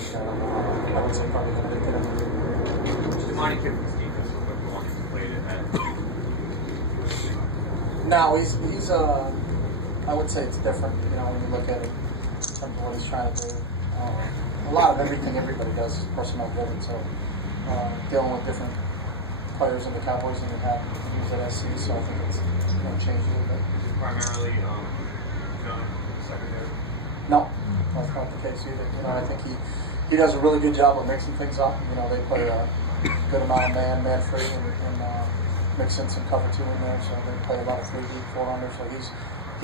think I would say probably going to make it. Monty Kiffin's defense looked like the one he played at. No, he's I would say it's different, when you look at it in terms of what he's trying to do. A lot of everything everybody does is personnel driven, so dealing with different players in the Cowboys than we had used at SC, so I think it's changed a little bit. Is it primarily John secondary? No, that's not the case either. I think he does a really good job of mixing things up. They play a good amount of man free, and mix in some cover two in there, so they play a lot of 3 deep, 4 under. So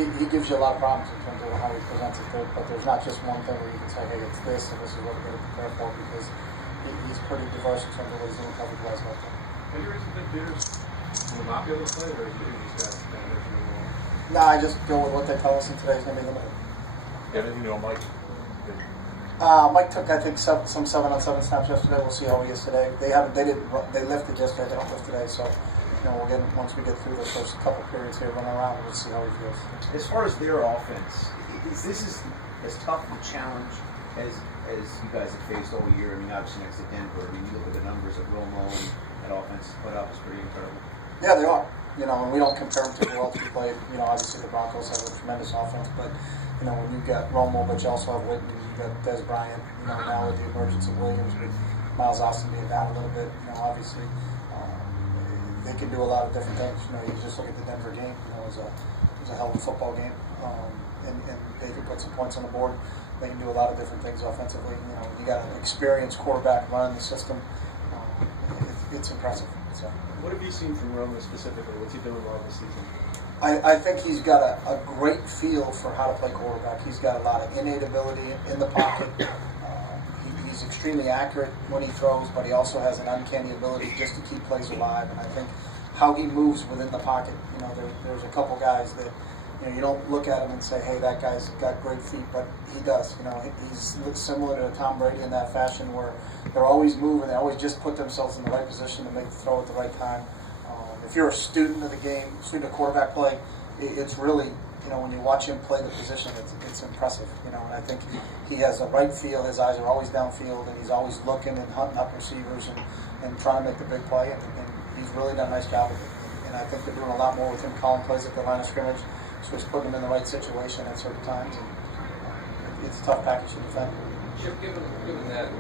he gives you a lot of problems in terms of how he presents it. But there's not just one thing where you can say, hey, it's this and this is what we're going to prepare for, because he's pretty diverse in terms of what he's doing coverage wise out there. Any reason that Peters will not be able to play, or is these guys kind of making them wrong? No, I just go with what they tell us, and today's going to be limited. Yeah, you know, Mike. Mike took, I think, some 7-on-7 snaps yesterday. We'll see how he is today. They lifted yesterday. They don't lift today, so once we get through the first couple periods here, run around, we'll see how he feels. As far as their offense, is this as tough of a challenge as you guys have faced all year? I mean, obviously next to Denver. I mean, you look at the numbers that Romo and that offense put up is pretty incredible. Yeah, they are. And we don't compare them to who else we played. Obviously the Broncos have a tremendous offense, but when you got Romo, but you also have Whitney, you got Des Bryant. Now with the emergence of Williams, with Miles Austin being down a little bit, obviously. They can do a lot of different things. You just look at the Denver game. It was a hell of a football game, and they can put some points on the board. They can do a lot of different things offensively. You got an experienced quarterback running the system. It's impressive. So. What have you seen from Romo specifically? What's he doing well this season? I think he's got a great feel for how to play quarterback. He's got a lot of innate ability in the pocket. He's extremely accurate when he throws, but he also has an uncanny ability just to keep plays alive. And I think how he moves within the pocket, there's a couple guys that, you don't look at him and say, hey, that guy's got great feet, but he does. He's similar to Tom Brady in that fashion where they're always moving, they always just put themselves in the right position to make the throw at the right time. If you're a student of the game, student of quarterback play, it's really, when you watch him play the position, it's impressive. And I think he has the right feel. His eyes are always downfield, and he's always looking and hunting up receivers and trying to make the big play. And he's really done a nice job with it. And I think they're doing a lot more with him calling plays at the line of scrimmage, so he's putting him in the right situation at certain times. And it's a tough package to defend. Chip, given that